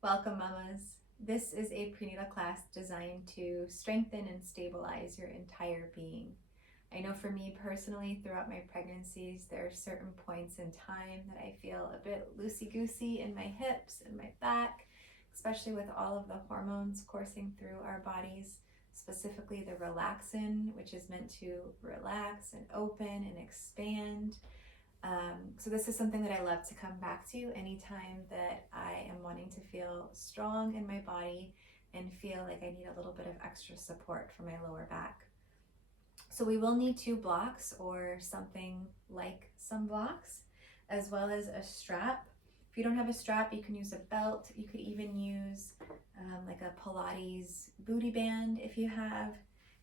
Welcome, mamas. This is a prenatal class designed to strengthen and stabilize your entire being. I know for me personally, throughout my pregnancies, there are certain points in time that I feel a bit loosey-goosey in my hips and my back, especially with all of the hormones coursing through our bodies, specifically the relaxin, which is meant to relax and open and expand. So this is something that I love to come back to anytime that I am wanting to feel strong in my body and feel like I need a little bit of extra support for my lower back. So we will need 2 blocks or something like some blocks, as well as a strap. If you don't have a strap, you can use a belt. You could even use like a Pilates booty band if you have,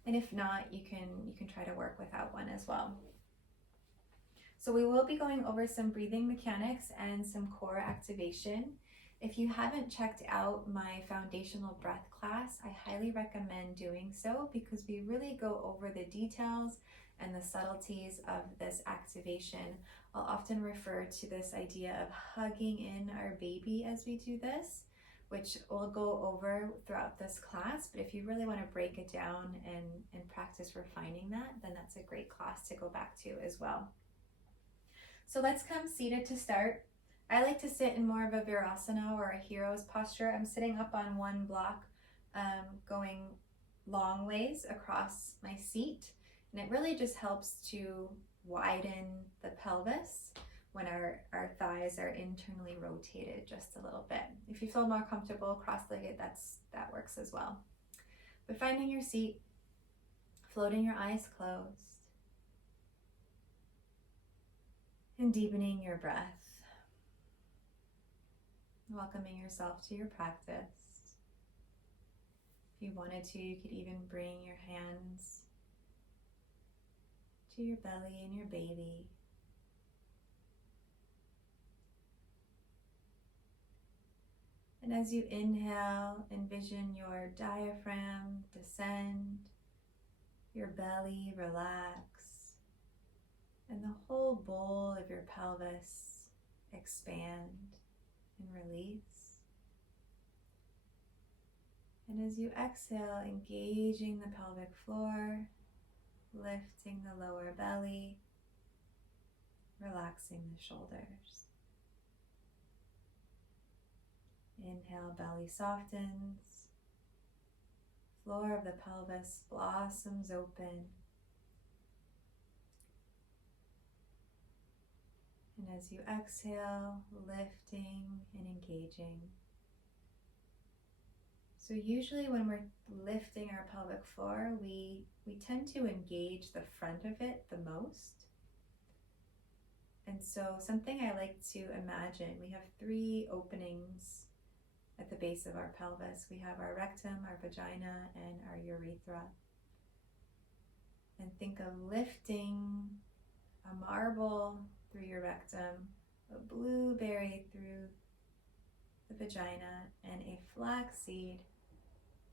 and if not, you can try to work without one as well. So we will be going over some breathing mechanics and some core activation. If you haven't checked out my foundational breath class, I highly recommend doing so because we really go over the details and the subtleties of this activation. I'll often refer to this idea of hugging in our baby as we do this, which we'll go over throughout this class. But if you really want to break it down and practice refining that, then that's a great class to go back to as well. So let's come seated to start. I like to sit in more of a virasana or a hero's posture. I'm sitting up on 1 block, going long ways across my seat. And it really just helps to widen the pelvis when our thighs are internally rotated just a little bit. If you feel more comfortable cross-legged, that works as well. But finding your seat, floating your eyes closed, and deepening your breath, welcoming yourself to your practice. If you wanted to, you could even bring your hands to your belly and your baby. And as you inhale, envision your diaphragm descend, your belly relax, and the whole bowl of your pelvis expand and release. And as you exhale, engaging the pelvic floor, lifting the lower belly, relaxing the shoulders. Inhale, belly softens, floor of the pelvis blossoms open. And as you exhale, lifting and engaging. So usually when we're lifting our pelvic floor, we tend to engage the front of it the most. And so something I like to imagine, we have 3 openings at the base of our pelvis. We have our rectum, our vagina, and our urethra. And think of lifting a marble through your rectum, a blueberry through the vagina, and a flaxseed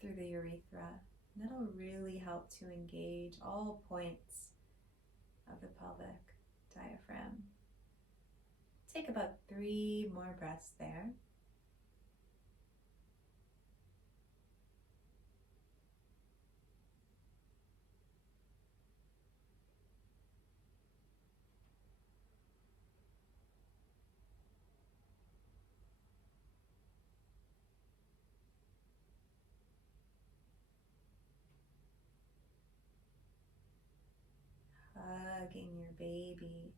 through the urethra. And that'll really help to engage all points of the pelvic diaphragm. Take about 3 more breaths there. Hugging your baby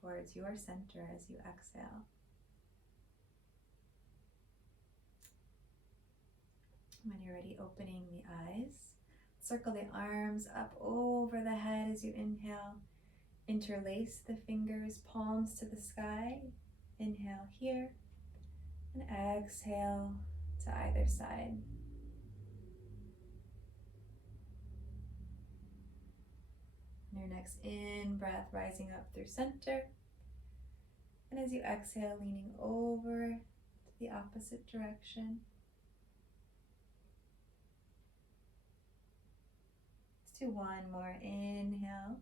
towards your center as you exhale. When you're ready, opening the eyes. Circle the arms up over the head as you inhale. Interlace the fingers, palms to the sky. Inhale here, and exhale to either side. Your next in-breath, rising up through center. And as you exhale, leaning over to the opposite direction. Let's do 1 more. Inhale,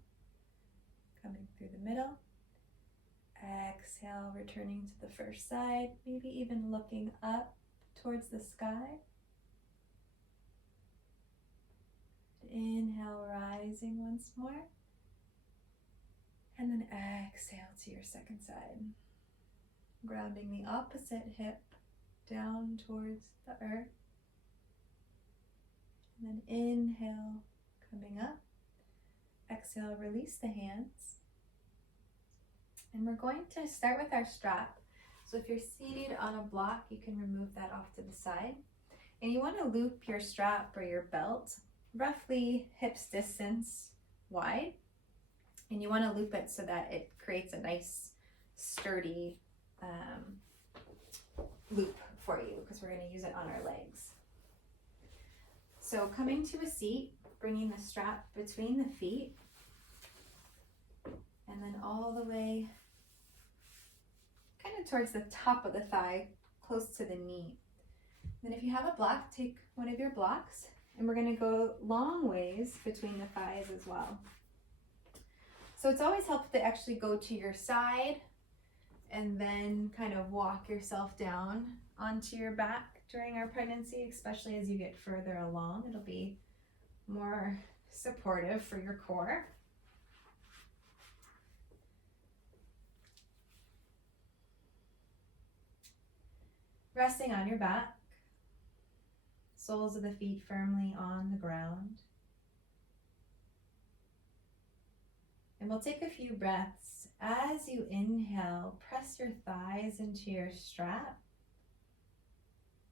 coming through the middle. Exhale, returning to the first side, maybe even looking up towards the sky. Inhale, rising once more. And then exhale to your second side. Grounding the opposite hip down towards the earth. And then inhale, coming up. Exhale, release the hands. And we're going to start with our strap. So if you're seated on a block, you can remove that off to the side. And you want to loop your strap or your belt roughly hips distance wide. And you want to loop it so that it creates a nice sturdy loop for you, because we're going to use it on our legs. So coming to a seat, bringing the strap between the feet, and then all the way kind of towards the top of the thigh, close to the knee. Then if you have a block, take one of your blocks, and we're going to go long ways between the thighs as well. So it's always helpful to actually go to your side and then kind of walk yourself down onto your back during our pregnancy, especially as you get further along. It'll be more supportive for your core. Resting on your back, soles of the feet firmly on the ground. And we'll take a few breaths. As you inhale, press your thighs into your strap.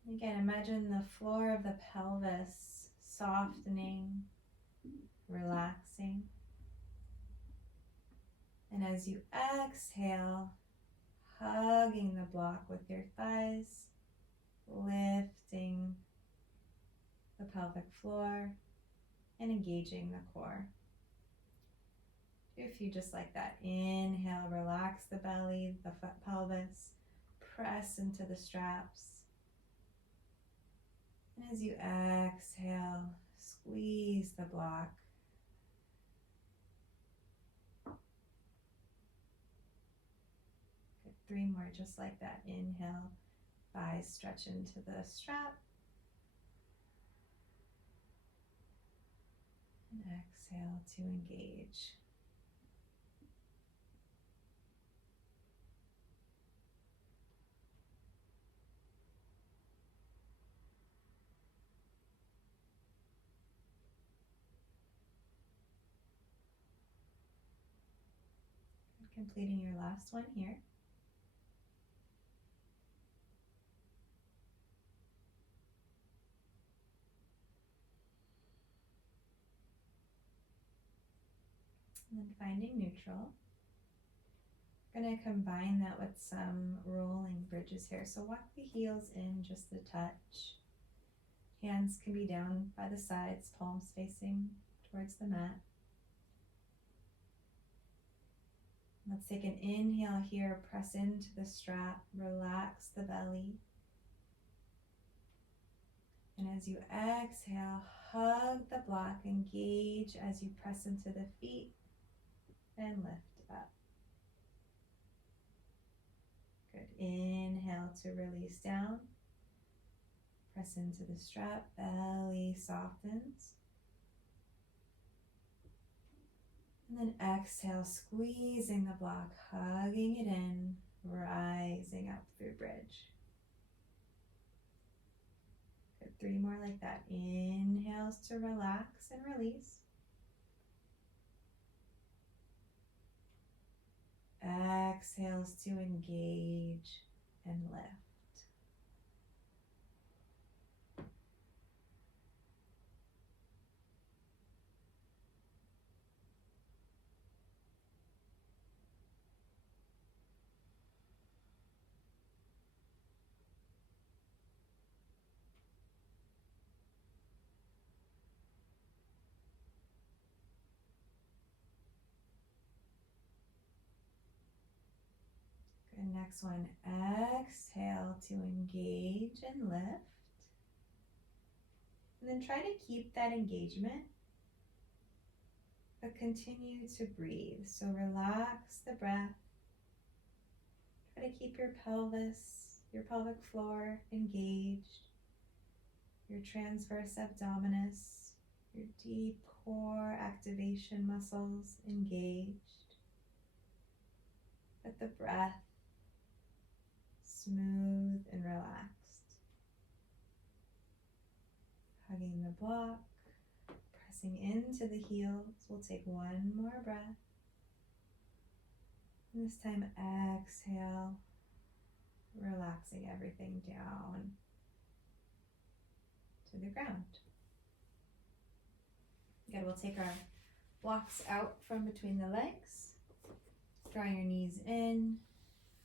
Again, imagine the floor of the pelvis softening, relaxing. And as you exhale, hugging the block with your thighs, lifting the pelvic floor and engaging the core. Do a few just like that. Inhale, relax the belly, the pelvis, press into the straps. And as you exhale, squeeze the block. Good. 3 more just like that. Inhale, thighs stretch into the strap. And exhale to engage. Completing your last one here. And then finding neutral. I'm going to combine that with some rolling bridges here. So walk the heels in just a touch. Hands can be down by the sides, palms facing towards the mat. Let's take an inhale here, press into the strap, relax the belly. And as you exhale, hug the block, engage as you press into the feet and lift up. Good. Inhale to release down. Press into the strap, belly softens. And then exhale, squeezing the block, hugging it in, rising up through bridge. Good. 3 more like that. Inhales to relax and release. Exhales to engage and lift. Good. Next one, exhale to engage and lift. And then try to keep that engagement, but continue to breathe. So relax the breath. Try to keep your pelvis, your pelvic floor engaged, your transverse abdominis, your deep core activation muscles engaged. Let the breath smooth and relaxed. Hugging the block, pressing into the heels. We'll take one more breath. And this time, exhale, relaxing everything down to the ground. Good, we'll take our blocks out from between the legs. Draw your knees in,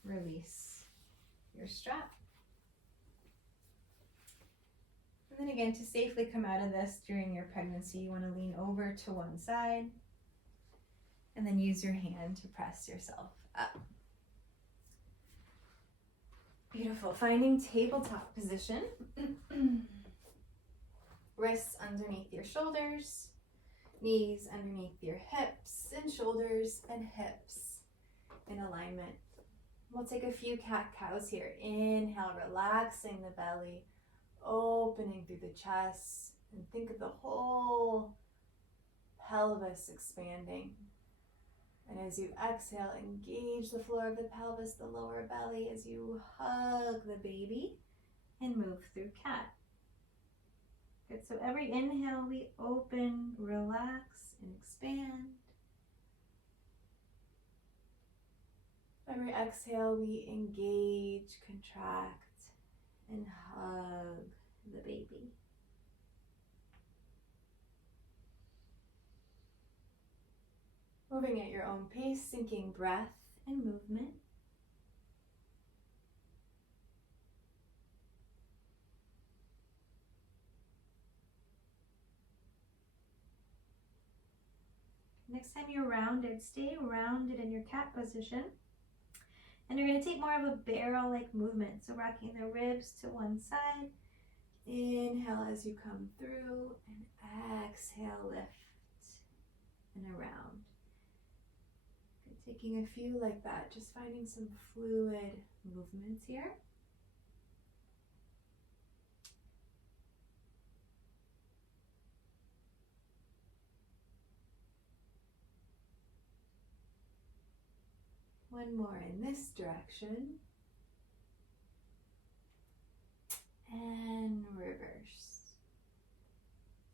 release your strap. And then again, to safely come out of this during your pregnancy, you want to lean over to one side and then use your hand to press yourself up. Beautiful. Finding tabletop position. Wrists underneath your shoulders, knees underneath your hips, and shoulders and hips in alignment. We'll take a few cat-cows here. Inhale, relaxing the belly, opening through the chest, and think of the whole pelvis expanding. And as you exhale, engage the floor of the pelvis, the lower belly, as you hug the baby and move through cat. Good, so every inhale we open, relax, and expand. Every exhale we engage, contract, and hug the baby. Moving at your own pace, syncing breath and movement. Next time you're rounded, stay rounded in your cat position. And you're going to take more of a barrel-like movement. So rocking the ribs to one side. Inhale as you come through, and exhale, lift and around. Taking a few like that, just finding some fluid movements here. One more in this direction. And reverse.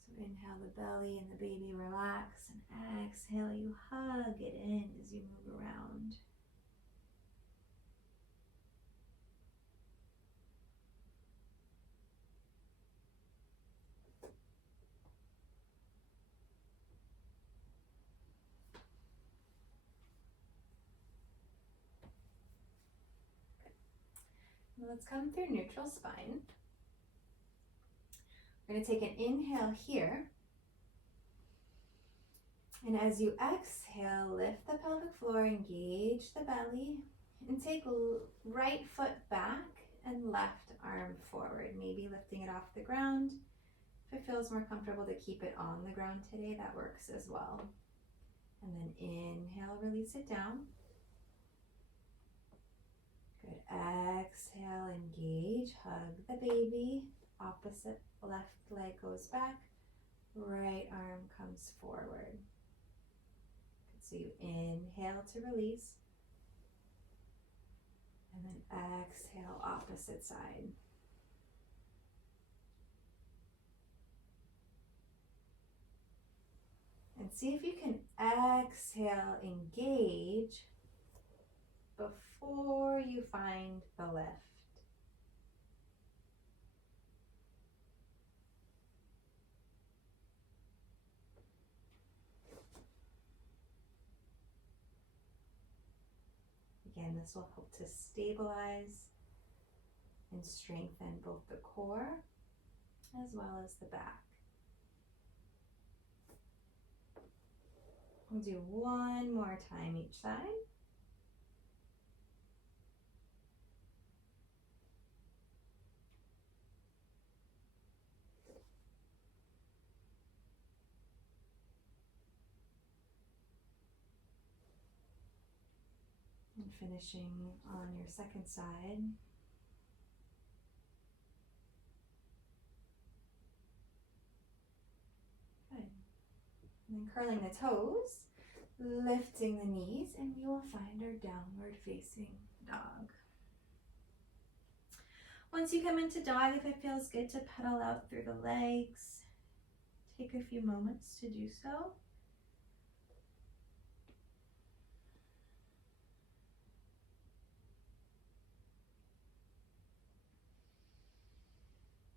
So inhale, the belly and the baby relax, and exhale, you hug it in as you move around. Now let's come through neutral spine. We're going to take an inhale here. And as you exhale, lift the pelvic floor, engage the belly, and take right foot back and left arm forward, maybe lifting it off the ground. If it feels more comfortable to keep it on the ground today, that works as well. And then inhale, release it down. Good. Exhale, engage, hug the baby. Opposite left leg goes back, right arm comes forward. So you inhale to release, and then exhale, opposite side. And see if you can exhale, engage before you find the lift. Again, this will help to stabilize and strengthen both the core as well as the back. We'll do one more time each side. And finishing on your second side. Good. And then curling the toes, lifting the knees, and we will find our downward facing dog. Once you come into dog, if it feels good to pedal out through the legs, take a few moments to do so.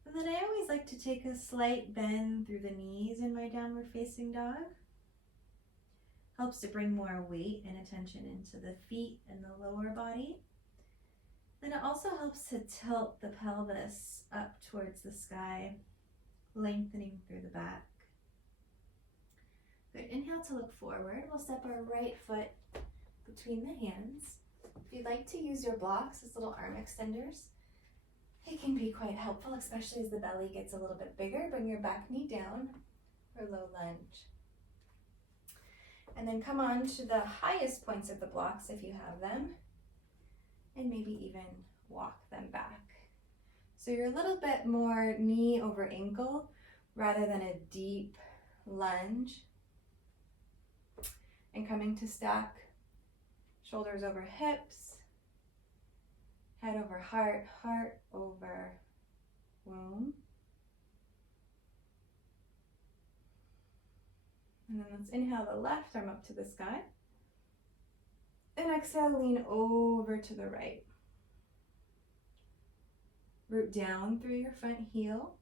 And then I always like to take a slight bend through the knees in my downward facing dog. Helps to bring more weight and attention into the feet and the lower body. Then it also helps to tilt the pelvis up towards the sky, lengthening through the back. Good. Inhale to look forward. We'll step our right foot between the hands. If you'd like to use your blocks as little arm extenders, it can be quite helpful, especially as the belly gets a little bit bigger. Bring your back knee down for low lunge. And then come on to the highest points of the blocks if you have them, and maybe even walk them back. So you're a little bit more knee over ankle rather than a deep lunge. And coming to stack, shoulders over hips, head over heart, heart over womb. And then let's inhale the left arm up to the sky. And exhale, lean over to the right. Root down through your front heel.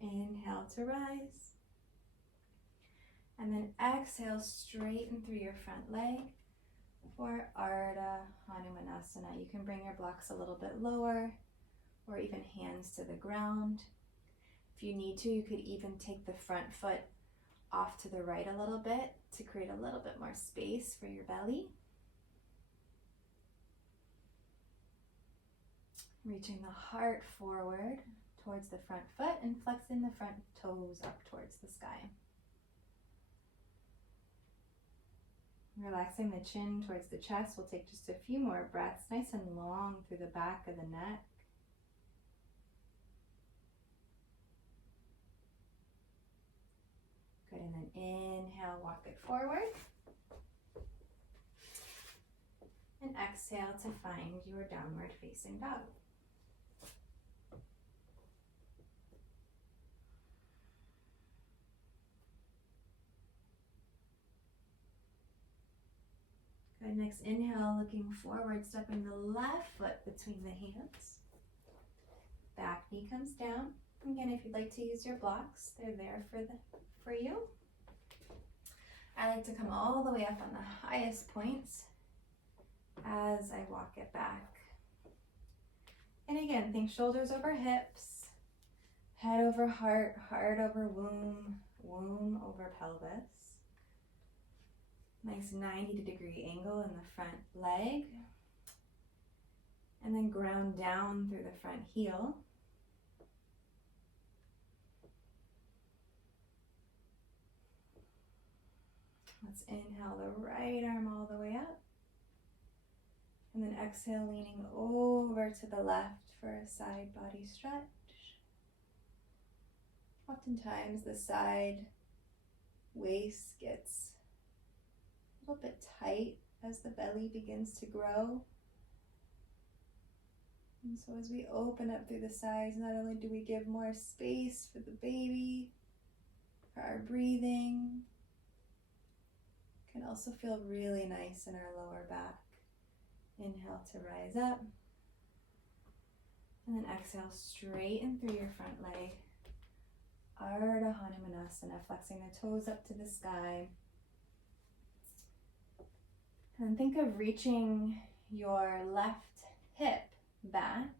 Inhale to rise. And then exhale, straighten through your front leg for Ardha Hanumanasana. You can bring your blocks a little bit lower or even hands to the ground. If you need to, you could even take the front foot off to the right a little bit to create a little bit more space for your belly. Reaching the heart forward towards the front foot and flexing the front toes up towards the sky. Relaxing the chin towards the chest. We'll take just a few more breaths, nice and long through the back of the neck. Good, and then inhale, walk it forward. And exhale to find your downward facing dog. Good, next inhale, looking forward, stepping the left foot between the hands. Back knee comes down. Again, if you'd like to use your blocks, they're there for you. I like to come all the way up on the highest points as I walk it back. And again, think shoulders over hips, head over heart, heart over womb, womb over pelvis. Nice 90-degree angle in the front leg. And then ground down through the front heel. Let's inhale the right arm all the way up. And then exhale, leaning over to the left for a side body stretch. Oftentimes the side waist gets a little bit tight as the belly begins to grow. And so as we open up through the sides, not only do we give more space for the baby, for our breathing, can also feel really nice in our lower back. Inhale to rise up. And then exhale, straighten through your front leg. Ardha Hanumanasana, flexing the toes up to the sky. And think of reaching your left hip back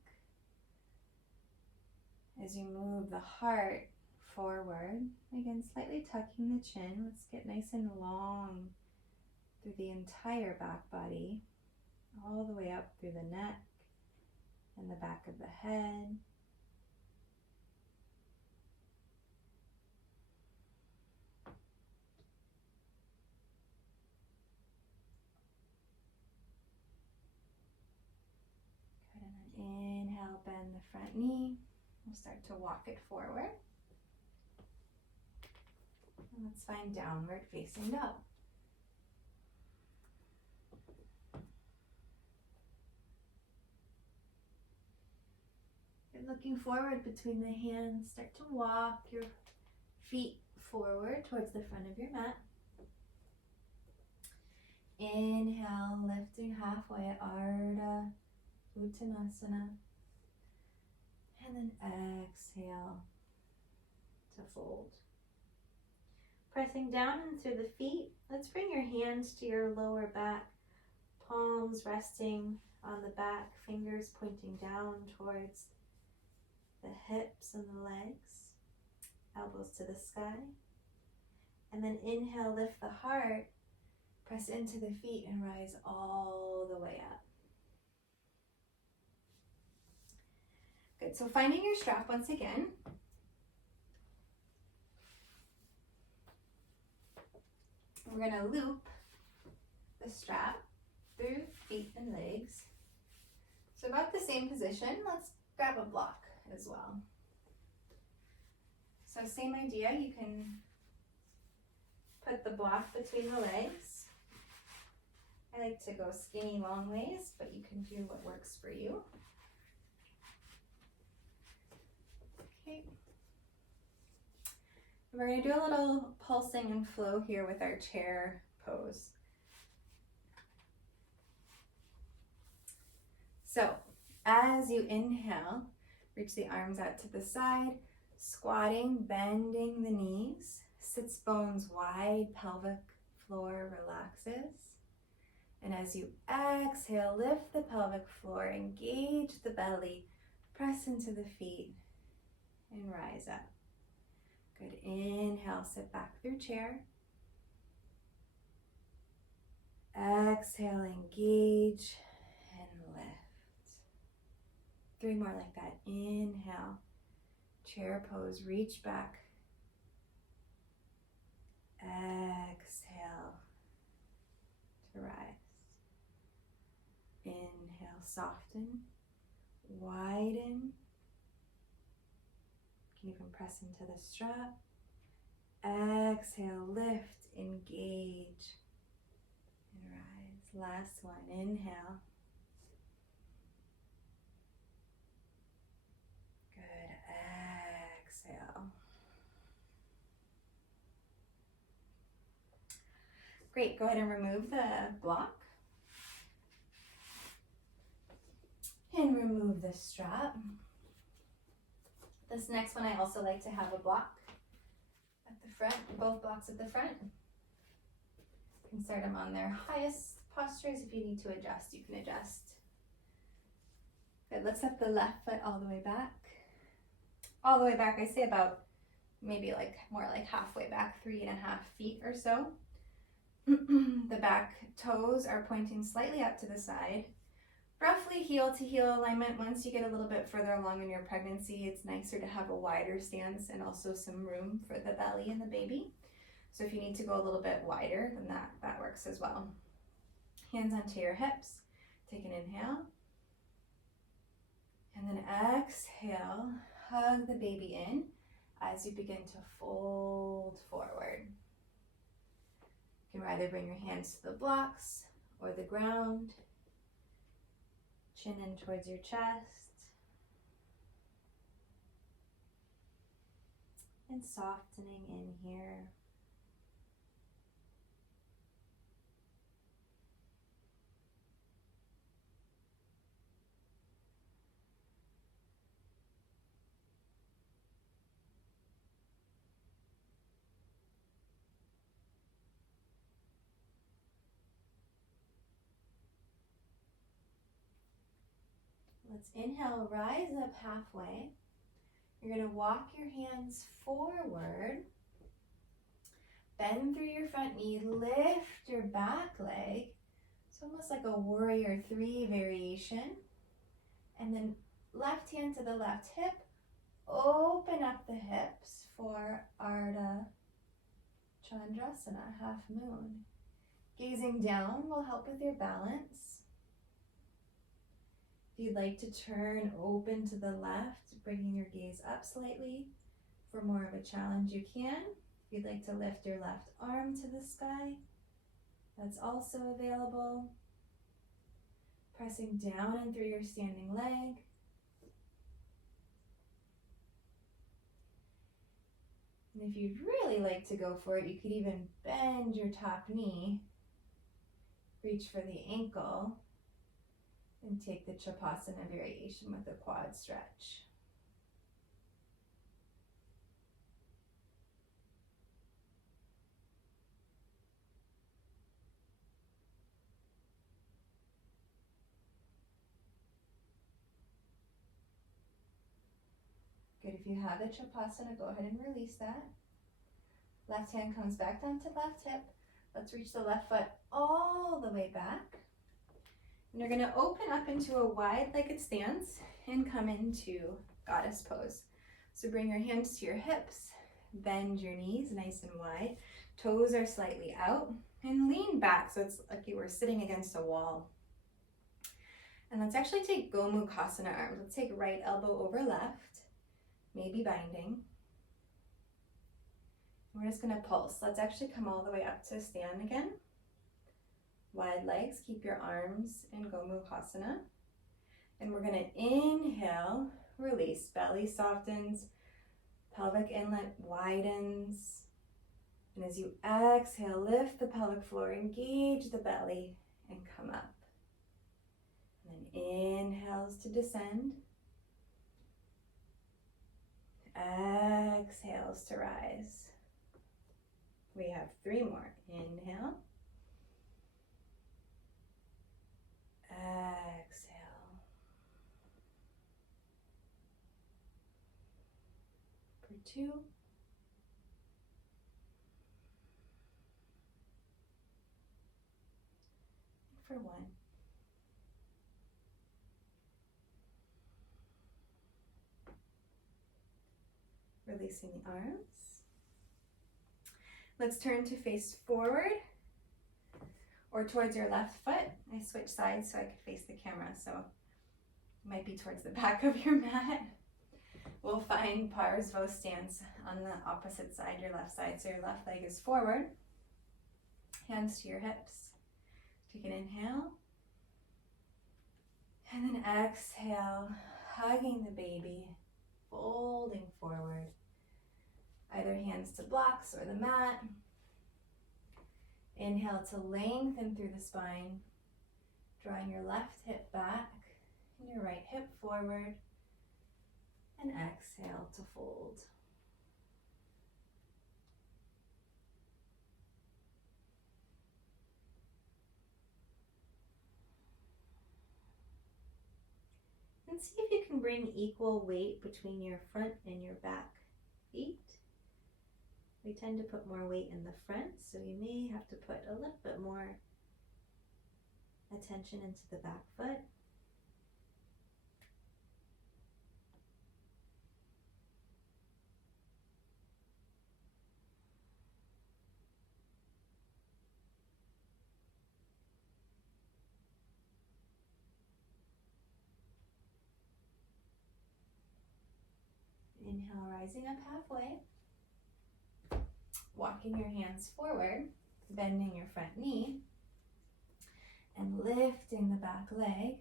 as you move the heart forward. Again, slightly tucking the chin. Let's get nice and long through the entire back body, all the way up through the neck and the back of the head. the front knee. We'll start to walk it forward. And let's find downward facing dog. And looking forward between the hands, start to walk your feet forward towards the front of your mat. Inhale, lifting halfway, Ardha Uttanasana. And then exhale to fold. Pressing down into the feet, let's bring your hands to your lower back, palms resting on the back, fingers pointing down towards the hips and the legs, elbows to the sky. And then inhale, lift the heart, press into the feet and rise all the way up. Good, so finding your strap once again. We're gonna loop the strap through feet and legs. So about the same position, let's grab a block as well. So same idea, you can put the block between the legs. I like to go skinny long ways, but you can do what works for you. Okay. We're going to do a little pulsing and flow here with our chair pose. So as you inhale, reach the arms out to the side, squatting, bending the knees, sits bones wide, pelvic floor relaxes. And as you exhale, lift the pelvic floor, engage the belly, press into the feet, and rise up. Good, inhale, sit back through chair. Exhale, engage, and lift. 3 more like that. Inhale, chair pose, reach back. Exhale to rise. Inhale, soften, widen. You can even press into the strap. Exhale, lift, engage, and rise. Last one, inhale. Good, exhale. Great, go ahead and remove the block. And remove the strap. This next one, I also like to have a block at the front, both blocks at the front. You can start them on their highest postures. If you need to adjust, you can adjust. Good, let's step the left foot all the way back. All the way back, I say about maybe like more like halfway back, 3.5 feet or so. The back toes are pointing slightly up to the side. Roughly heel to heel alignment. Once you get a little bit further along in your pregnancy, it's nicer to have a wider stance and also some room for the belly and the baby. So if you need to go a little bit wider, then that works as well. Hands onto your hips. Take an inhale. And then exhale, hug the baby in as you begin to fold forward. You can either bring your hands to the blocks or the ground. Chin in towards your chest. And softening in here. Let's inhale, rise up halfway. You're going to walk your hands forward. Bend through your front knee, lift your back leg. It's almost like a warrior 3 variation. And then left hand to the left hip. Open up the hips for Ardha Chandrasana, half moon. Gazing down will help with your balance. If you'd like to turn open to the left, bringing your gaze up slightly for more of a challenge, you can. If you'd like to lift your left arm to the sky, that's also available. Pressing down and through your standing leg. And if you'd really like to go for it, you could even bend your top knee, reach for the ankle, and take the Chapasana variation with a quad stretch. Good, if you have the Chapasana, go ahead and release that. Left hand comes back down to left hip. Let's reach the left foot all the way back. And you're gonna open up into a wide-legged stance and come into goddess pose. So bring your hands to your hips, bend your knees nice and wide. Toes are slightly out and lean back so it's like you were sitting against a wall. And let's actually take Gomukhasana arms. Let's take right elbow over left, maybe binding. We're just gonna pulse. Let's actually come all the way up to stand again. Wide legs, keep your arms in Gomukhasana. And we're gonna inhale, release, belly softens, pelvic inlet widens. And as you exhale, lift the pelvic floor, engage the belly, and come up. And then inhales to descend. Exhales to rise. We have 3 more. Inhale. Exhale. For 2. For 1. Releasing the arms. Let's turn to face forward or towards your left foot. I switched sides so I could face the camera, so it might be towards the back of your mat. We'll find Parsvo stance on the opposite side, your left side. So your left leg is forward, hands to your hips. Take an inhale, and then exhale, hugging the baby, folding forward. Either hands to blocks or the mat. Inhale to lengthen through the spine, drawing your left hip back and your right hip forward, and exhale to fold. And see if you can bring equal weight between your front and your back feet. We tend to put more weight in the front, so you may have to put a little bit more attention into the back foot. Inhale, rising up halfway. Walking your hands forward, bending your front knee, and lifting the back leg.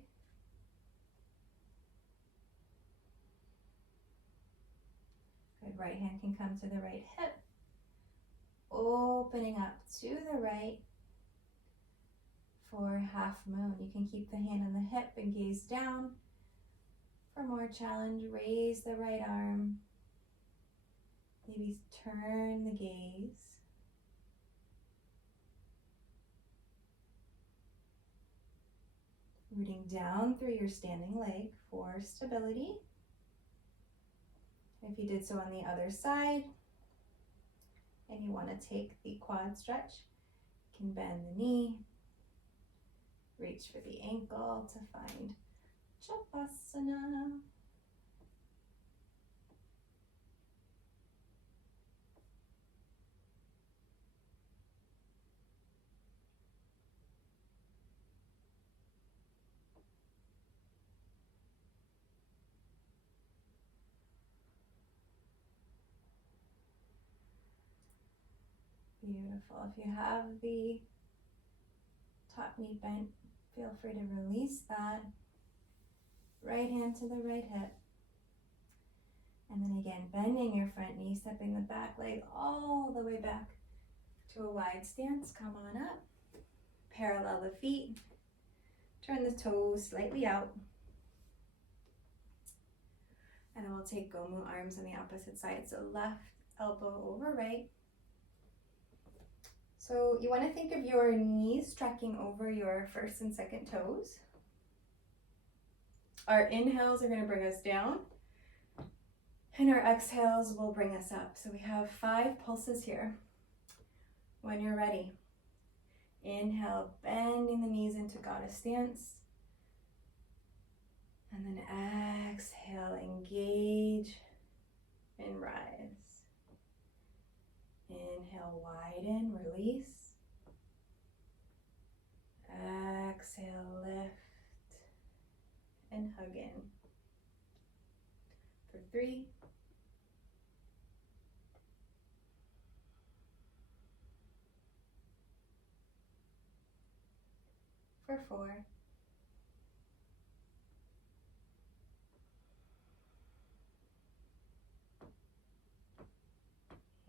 Good, right hand can come to the right hip, opening up to the right for half moon. You can keep the hand on the hip and gaze down. For more challenge, raise the right arm. Maybe turn the gaze. Rooting down through your standing leg for stability. If you did so on the other side and you want to take the quad stretch, you can bend the knee, reach for the ankle to find Chapasana. Beautiful. If you have the top knee bent, feel free to release that. Right hand to the right hip. And then again, bending your front knee, stepping the back leg all the way back to a wide stance. Come on up. Parallel the feet. Turn the toes slightly out. And then we'll take Gomu arms on the opposite side. So left elbow over right. So you want to think of your knees stretching over your first and second toes. Our inhales are going to bring us down. And our exhales will bring us up. So we have 5 pulses here. When you're ready, inhale, bending the knees into goddess stance. And then exhale, engage and rise. Inhale, widen, release. Exhale, lift and hug in. For 3. For 4.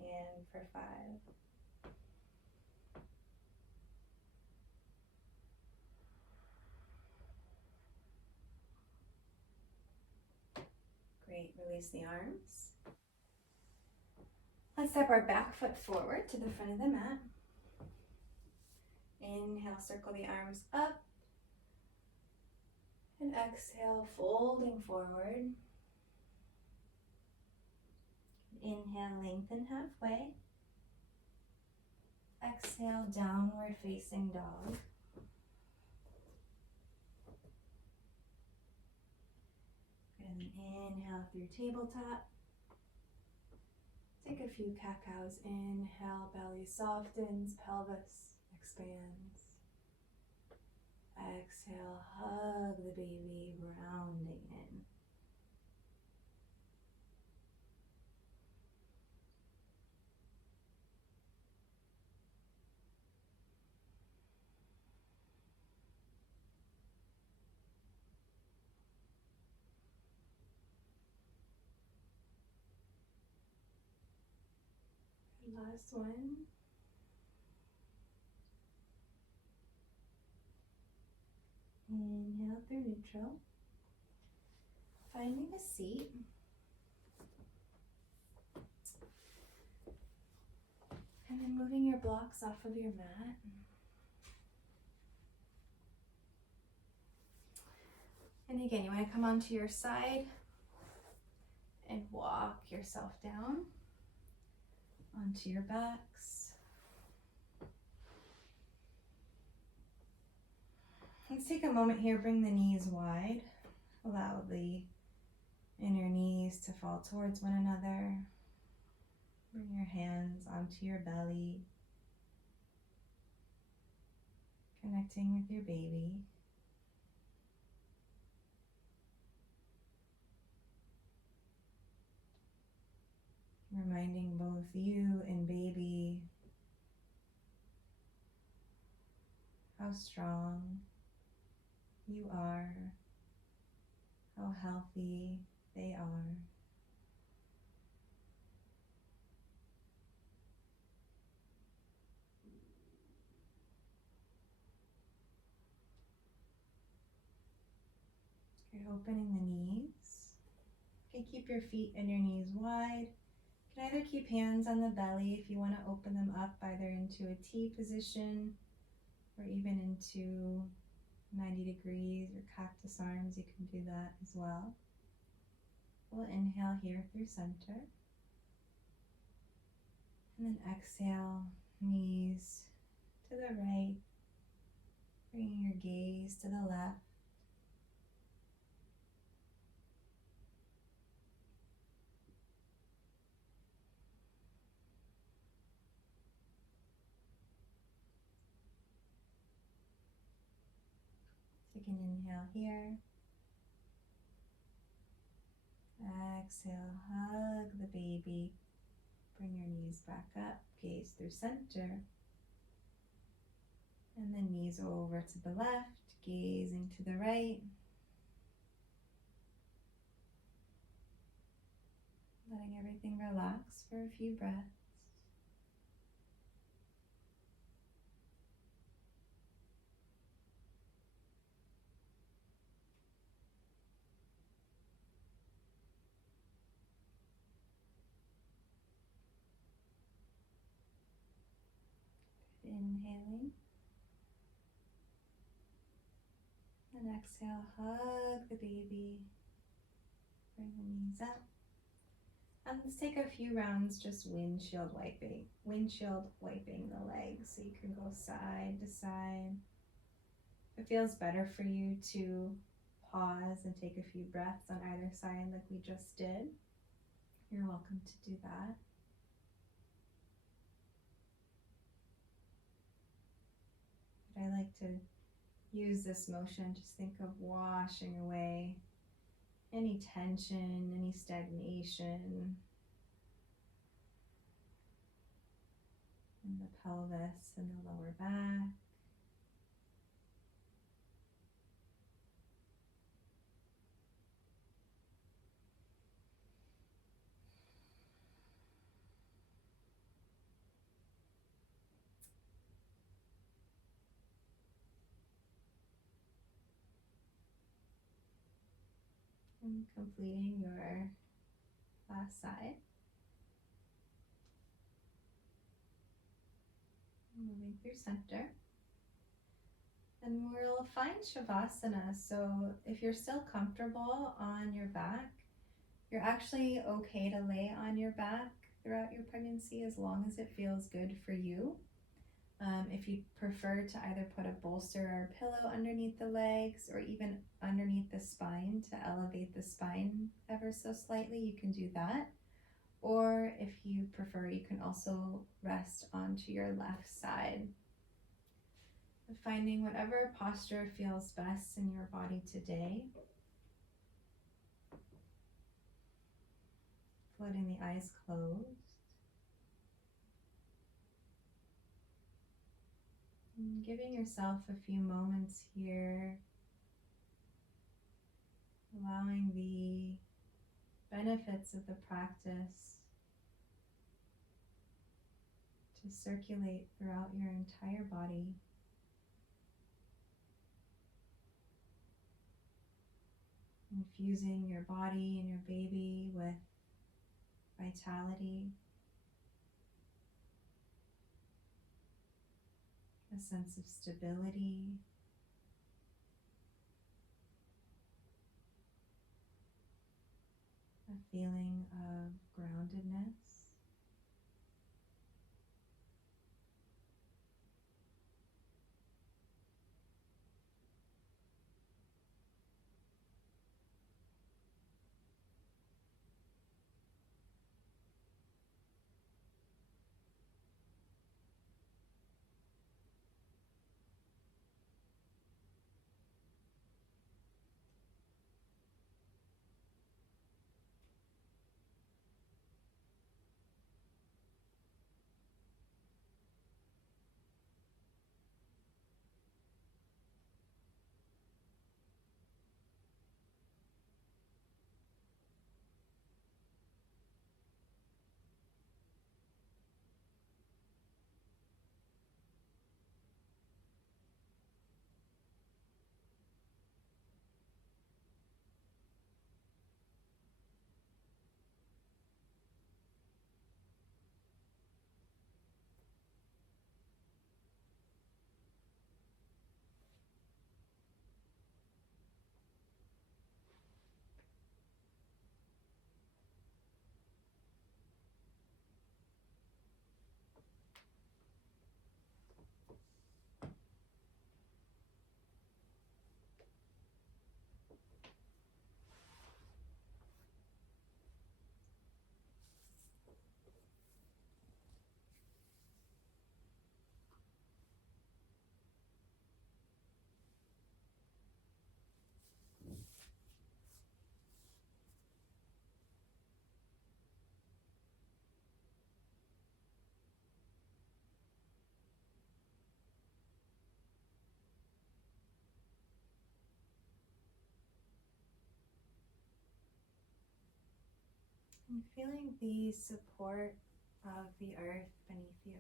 And for 5. Great, release the arms. Let's step our back foot forward to the front of the mat. Inhale, circle the arms up. And exhale, folding forward. Inhale, lengthen halfway. Exhale, downward facing dog. And inhale through tabletop. Take a few cat-cows. Inhale, belly softens, pelvis expands. Exhale, hug the baby, rounding in. Last one. Inhale through neutral. Finding a seat. And then moving your blocks off of your mat. And again, you want to come onto your side and walk yourself down onto your backs. Let's take a moment here, bring the knees wide. Allow the inner knees to fall towards one another. Bring your hands onto your belly. Connecting with your baby. Reminding both you and baby how strong you are, how healthy they are. You're opening the knees. You can keep your feet and your knees wide. You can either keep hands on the belly if you want to open them up either into a T position or even into 90 degrees or cactus arms. You can do that as well. We'll inhale here through center. And then exhale, knees to the right. Bringing your gaze to the left. Take an inhale here. Exhale, hug the baby. Bring your knees back up, gaze through center. And then knees over to the left, gazing to the right. Letting everything relax for a few breaths. Inhaling. And exhale, hug the baby. Bring the knees up. And let's take a few rounds just windshield wiping the legs, so you can go side to side. If it feels better for you to pause and take a few breaths on either side like we just did, you're welcome to do that. But I like to use this motion, just think of washing away any tension, any stagnation in the pelvis and the lower back. And completing your last side. Moving through center. And we'll find Shavasana. So if you're still comfortable on your back, you're actually okay to lay on your back throughout your pregnancy as long as it feels good for you. If you prefer to either put a bolster or a pillow underneath the legs or even underneath the spine to elevate the spine ever so slightly, you can do that. Or if you prefer, you can also rest onto your left side. Finding whatever posture feels best in your body today. Letting the eyes closed. And giving yourself a few moments here, allowing the benefits of the practice to circulate throughout your entire body. Infusing your body and your baby with vitality, a sense of stability, a feeling of groundedness. And feeling the support of the earth beneath you.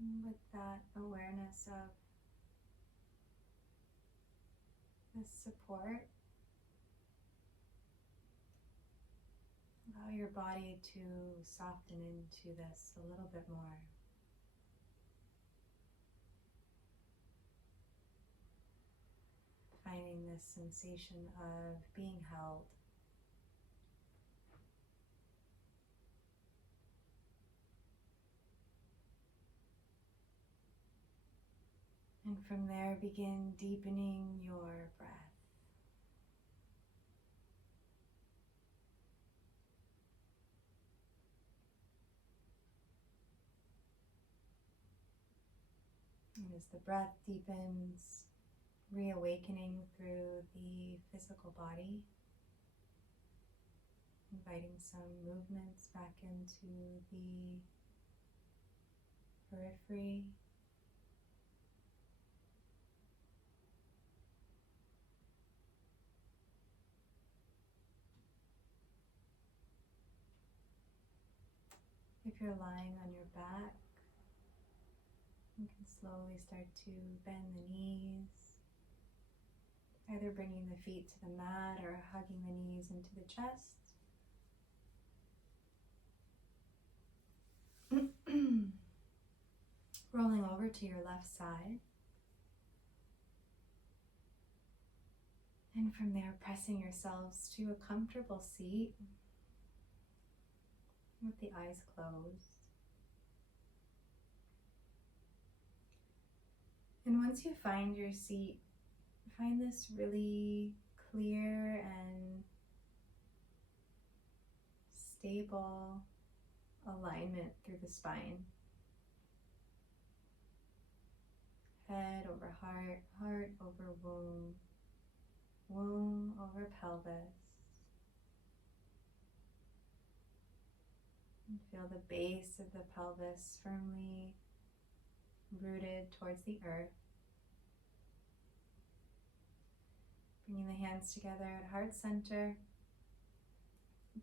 And with that awareness of this support, allow your body to soften into this a little bit more. Finding this sensation of being held. And from there, begin deepening your breath. And as the breath deepens, reawakening through the physical body, inviting some movements back into the periphery. If you're lying on your back, you can slowly start to bend the knees, either bringing the feet to the mat or hugging the knees into the chest. Rolling over to your left side. And from there, pressing yourselves to a comfortable seat with the eyes closed. And once you find your seat, find this really clear and stable alignment through the spine. Head over heart, heart over womb, womb over pelvis. And feel the base of the pelvis firmly rooted towards the earth. Bringing the hands together at heart center,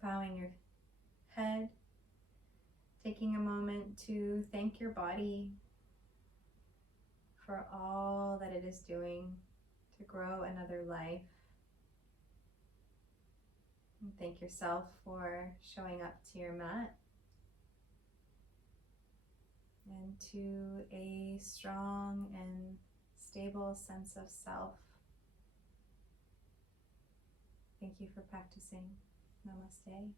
bowing your head, taking a moment to thank your body for all that it is doing to grow another life. And thank yourself for showing up to your mat and to a strong and stable sense of self. Thank you for practicing. Namaste.